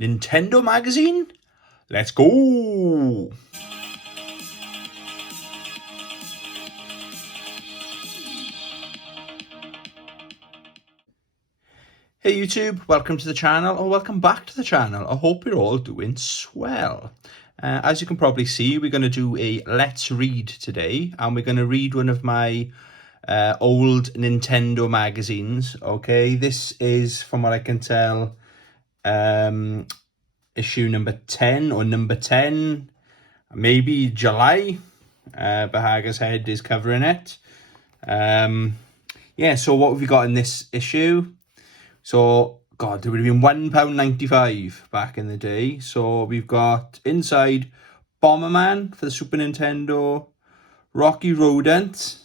Nintendo magazine? Let's go! Hey YouTube, welcome to the channel, or welcome back to the channel. I hope you're all doing swell. As you can probably see, we're going to do a Let's Read today, and we're going to read one of my old Nintendo magazines. Okay, this is, from what I can tell, issue number 10 or number 10, maybe July. Bahaga's Head is covering it. Yeah, so what have we got in this issue? So, God, it would have been £1.95 back in the day. So we've got inside Bomberman for the Super Nintendo, Rocky Rodent,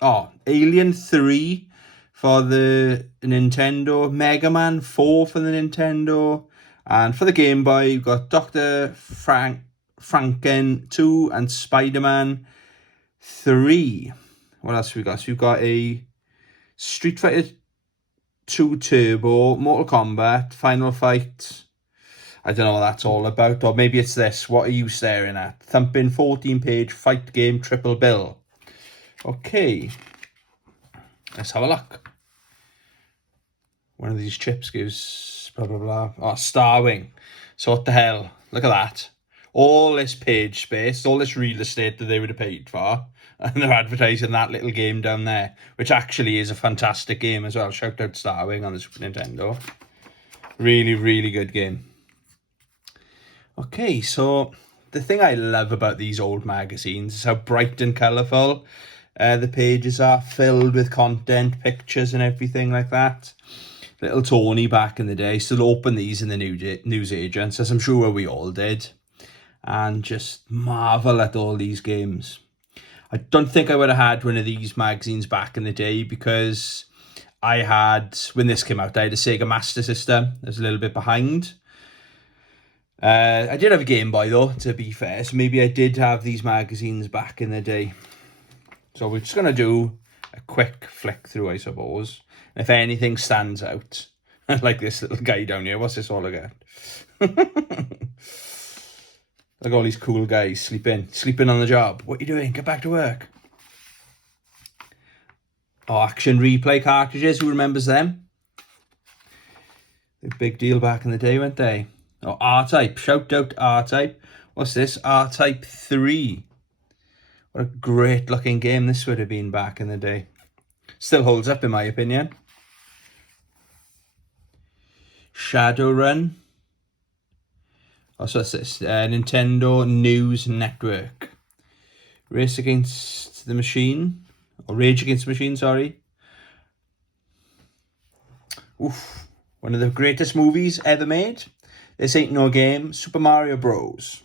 Alien 3 for the Nintendo, Mega Man 4 for the Nintendo, and for the Game Boy, we've got Dr. Franken 2 and Spider-Man 3. What else have we got? So we've got a Street Fighter 2 Turbo, Mortal Kombat, Final Fight. I don't know what that's all about. Or maybe it's this. What are you staring at? Thumping 14-page fight game triple bill. Okay. Let's have a look. One of these chips gives blah, blah, blah. Oh, Starwing. So what the hell? Look at that. All this page space, all this real estate that they would have paid for. And they're advertising that little game down there, which actually is a fantastic game as well. Shout out Starwing on the Super Nintendo. Really, really good game. Okay, so the thing I love about these old magazines is how bright and colourful the pages are, filled with content, pictures and everything like that. Little Tony back in the day still opened these in the newsagents, as I'm sure we all did, and just marvel at all these games. I don't think I would have had one of these magazines back in the day because I had, when this came out, I had a Sega Master System. I was a little bit behind. I did have a Game Boy though, to be fair, so maybe I did have these magazines back in the day. So we're just going to do a quick flick through, I suppose. And if anything stands out, like this little guy down here, what's this all about? Look at all these cool guys sleeping on the job. What are you doing? Get back to work. Oh, Action Replay cartridges. Who remembers them? A big deal back in the day, weren't they? Oh, R-Type. Shout out R-Type. What's this? R-Type 3. What a great looking game this would have been back in the day. Still holds up in my opinion. Shadowrun. Also, what's this? Nintendo News Network. Race Against the Machine. Or Rage Against the Machine, sorry. Oof. One of the greatest movies ever made. This ain't no game. Super Mario Bros.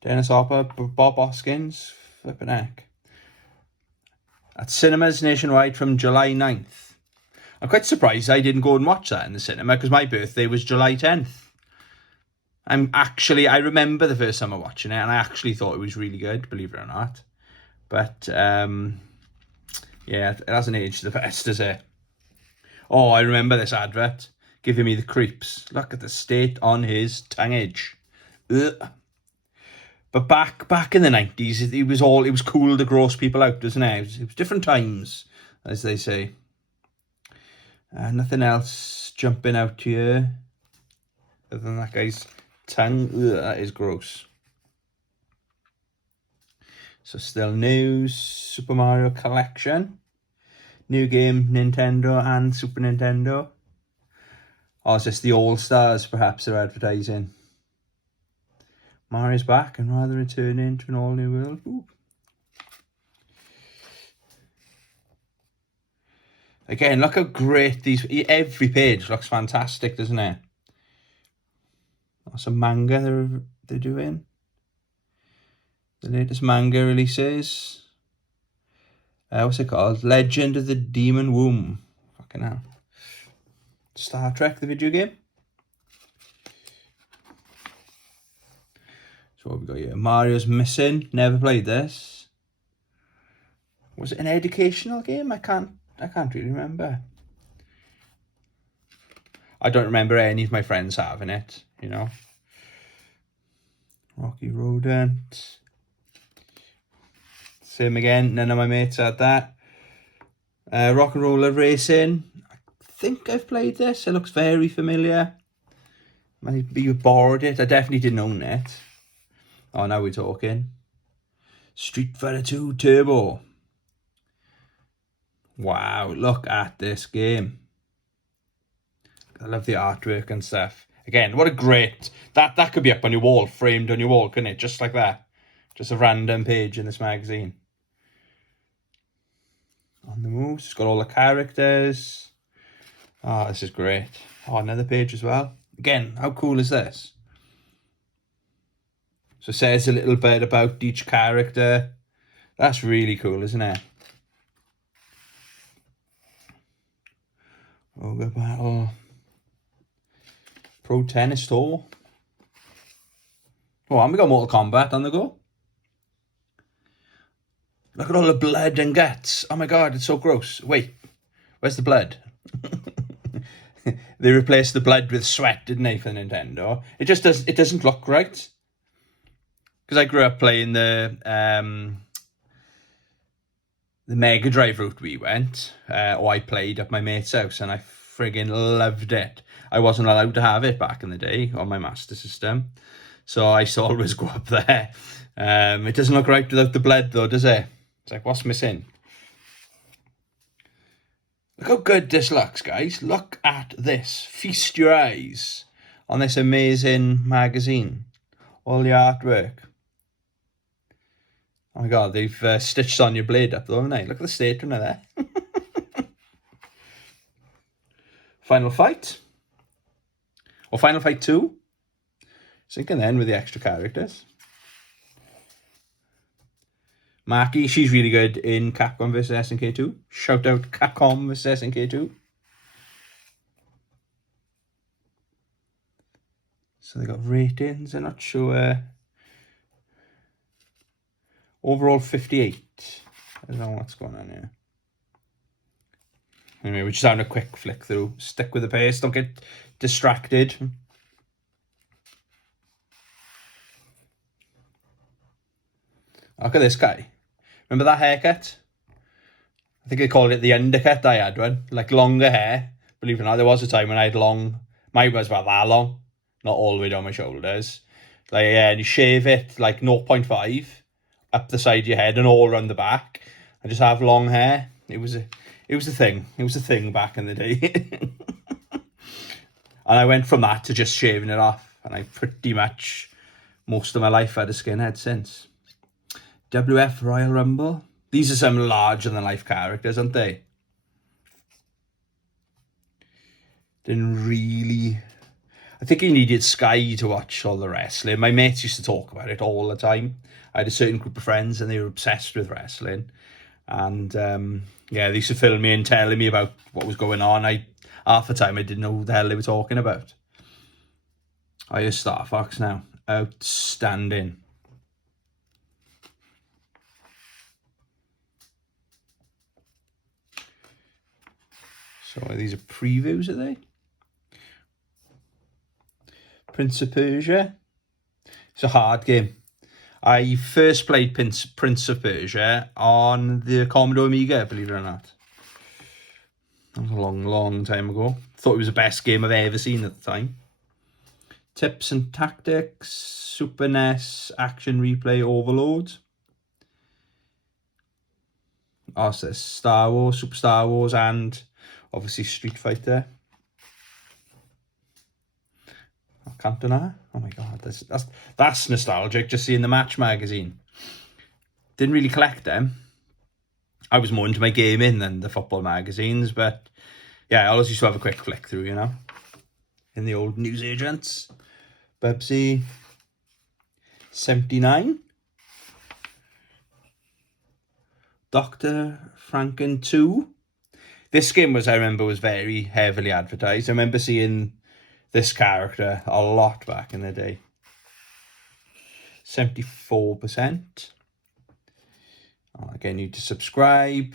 Dennis Hopper, Bob Hoskins. Flippin' heck. At cinemas nationwide from July 9th. I'm quite surprised I didn't go and watch that in the cinema because my birthday was July 10th. I remember the first time I watching it and I actually thought it was really good, believe it or not. But, yeah, it hasn't aged the best, has it? Oh, I remember this advert giving me the creeps. Look at the state on his tonguage. Ugh. But back in the 90s, it was cool to gross people out, wasn't it? It was different times, as they say. Nothing else jumping out here other than that guy's tongue. Ugh, that is gross. So still news, Super Mario Collection. New game, Nintendo and Super Nintendo. Or is this the All-Stars, perhaps, they're advertising? Mario's back and rather returning to an all-new world. Ooh. Again, look how great every page looks fantastic, doesn't it? That's a manga they're doing. The latest manga releases. What's it called? Legend of the Demon Womb. Fucking hell. Star Trek, the video game. So what we got here? Mario's Missing. Never played this. Was it an educational game? I can't really remember. I don't remember any of my friends having it, you know. Rocky Rodent. Same again, none of my mates had that. Rock and Roller Racing. I think I've played this. It looks very familiar. Maybe you borrowed it. I definitely didn't own it. Oh, now we're talking. Street Fighter 2 Turbo. Wow, look at this game. I love the artwork and stuff. Again, what a great... That could be up on your wall, framed on your wall, couldn't it? Just like that. Just a random page in this magazine. On the moves, it's got all the characters. Oh, this is great. Oh, another page as well. Again, how cool is this? So it says a little bit about each character. That's really cool, isn't it? Ogre Battle. Pro Tennis Tour. Oh, and we got Mortal Kombat on the go. Look at all the blood and guts. Oh my god, it's so gross. Wait, where's the blood? They replaced the blood with sweat, didn't they, for the Nintendo? It just doesn't look right. Because I grew up playing the Mega Drive route we went, or I played at my mate's house, and I friggin' loved it. I wasn't allowed to have it back in the day on my Master System, so I used to always go up there. It doesn't look right without the blood though, does it? It's like, what's missing? Look how good this looks, guys. Look at this. Feast your eyes on this amazing magazine. All the artwork. Oh my god, they've stitched Sonya Blade up though, haven't they? Look at the statement of there. Final Fight. Or Final Fight 2. Sinking then with the extra characters. Maki, she's really good in Capcom vs SNK 2. Shout out Capcom vs SNK 2. So they got ratings, I'm not sure. Overall 58. I don't know what's going on here. Anyway, we're just having a quick flick through. Stick with the pace, don't get distracted. Look at this guy. Remember that haircut? I think they called it the undercut. I had one. Like longer hair. Believe it or not, there was a time when I had long... Mine was about that long. Not all the way down my shoulders. Like, yeah, and you shave it like 0.5 up the side of your head and all around the back. And just have long hair. It was a thing. It was a thing back in the day. And I went from that to just shaving it off. And I pretty much, most of my life, had a skinhead since. WF Royal Rumble. These are some larger-than-life characters, aren't they? Didn't really... I think you needed Sky to watch all the wrestling. My mates used to talk about it all the time. I had a certain group of friends and they were obsessed with wrestling. And, yeah, they used to film me and telling me about what was going on. Half the time I didn't know who the hell they were talking about. Oh, here's Star Fox now. Outstanding. So these are previews, are they? Prince of Persia. It's a hard game. I first played Prince of Persia on the Commodore Amiga, believe it or not. That was a long, long time ago. Thought it was the best game I've ever seen at the time. Tips and Tactics, Super NES, Action Replay Overload. Oh, so there's Star Wars, Super Star Wars, and obviously Street Fighter. Cantona. Oh my god, that's nostalgic, just seeing the Match magazine. Didn't really collect them. I was more into my gaming than the football magazines, but yeah, I always used to have a quick flick through, you know, in the old newsagents. Bubsy 79. Dr. Franken 2. This game was, I remember, was very heavily advertised. I remember seeing this character a lot back in the day. 74%. Oh, again, you need to subscribe.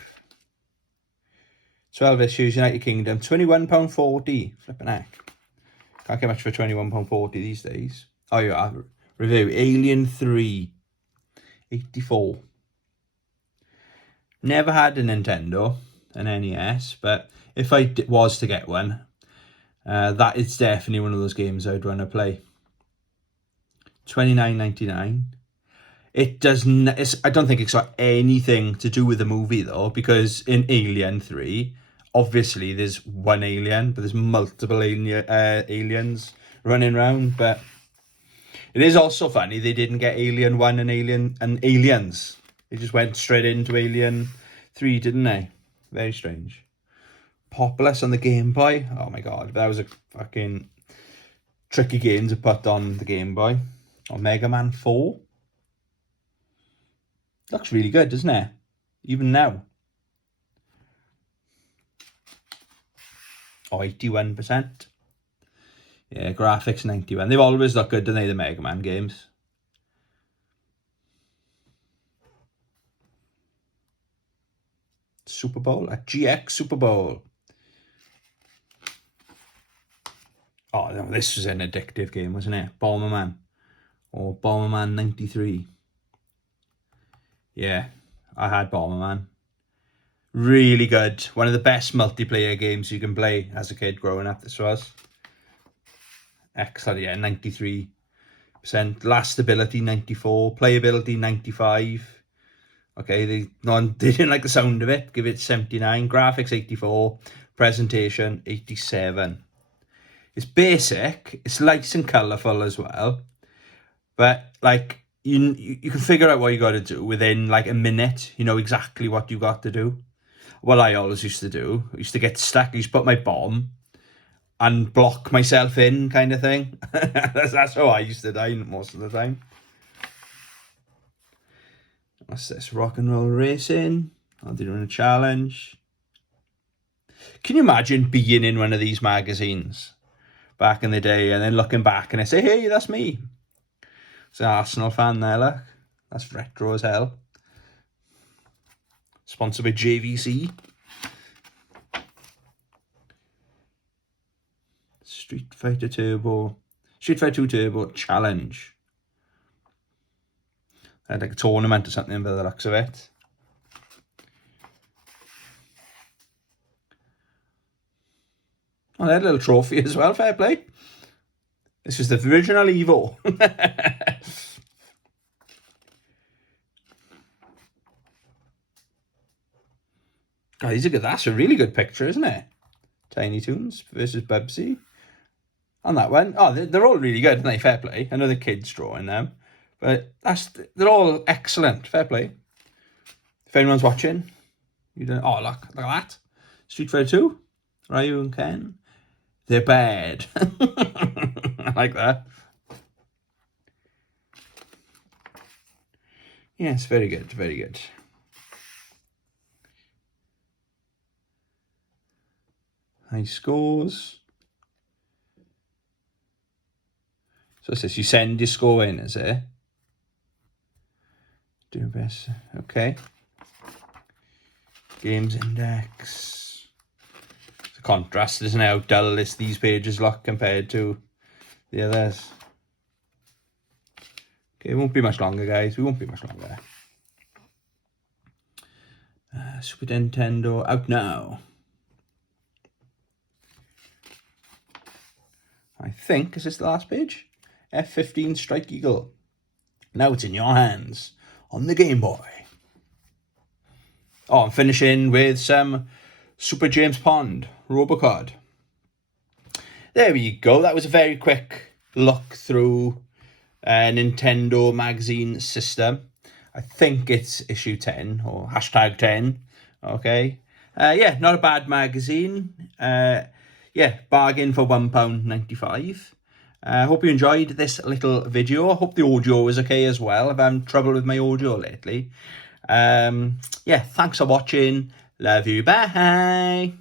12 issues, United Kingdom, £21.40. Flipping heck. Can't get much for £21.40 these days. Oh, yeah. Review. Alien 3. 84. Never had a Nintendo, an NES, but if I was to get one, that is definitely one of those games I'd want to play. $29.99. It doesn't. I don't think it's got anything to do with the movie though, because in Alien 3, obviously there's one alien, but there's multiple aliens running around. But it is also funny they didn't get Alien 1 and Aliens. They just went straight into Alien 3, didn't they? Very strange. Populous on the Game Boy. Oh my god, that was a fucking tricky game to put on the Game Boy. Or Mega Man 4. Looks really good, doesn't it? Even now. Oh, 81%. Yeah, graphics 91. They've always looked good, don't they, the Mega Man games? Super Bowl? A GX Super Bowl. Oh, no, this was an addictive game, wasn't it? Bomberman. Or Bomberman 93. Yeah, I had Bomberman. Really good. One of the best multiplayer games you can play as a kid growing up, this was. Excellent, yeah, 93%. Last ability, 94. Playability, 95. Okay, they didn't like the sound of it. Give it 79. Graphics, 84. Presentation, 87. It's basic. It's light and colourful as well. But, like, you can figure out what you got to do within, like, a minute. You know exactly what you got to do. What I always used to do, I used to get stuck. I used to put my bomb and block myself in, kind of thing. That's how I used to die most of the time. What's this? Rock and Roll Racing. Are they doing a challenge? Can you imagine being in one of these magazines back in the day and then looking back and I say, hey, that's me. It's an Arsenal fan there, look. That's retro as hell. Sponsored by JVC. Street Fighter 2 Turbo Challenge. I had like a tournament or something by the looks of it. Oh, they had a little trophy as well, fair play. This is the original Evo. God, that's a really good picture, isn't it? Tiny Toons versus Bubsy. On that one. Oh, they're all really good, aren't they? Fair play. I know the kids drawing them. But they're all excellent. Fair play. If anyone's watching, you don't. Oh, look at that. Street Fighter 2. Ryu and Ken. They're bad. I like that. Yes, very good. Very good. High scores. So it says you send your score in, is it? Do your best. Okay. Games index. It's a contrast, isn't it? How dull these pages look compared to the others. Okay, it won't be much longer, guys. We won't be much longer. Super Nintendo out now. I think, is this the last page? F-15 Strike Eagle. Now it's in your hands on the Game Boy. Oh, I'm finishing with some Super James Pond Robocod. There we go. That was a very quick look through Nintendo magazine system. I think it's issue 10 or hashtag 10. Okay. Yeah, not a bad magazine. Yeah, bargain for £1.95. I hope you enjoyed this little video. I hope the audio was okay as well. I've had trouble with my audio lately. Yeah, thanks for watching. Love you. Bye.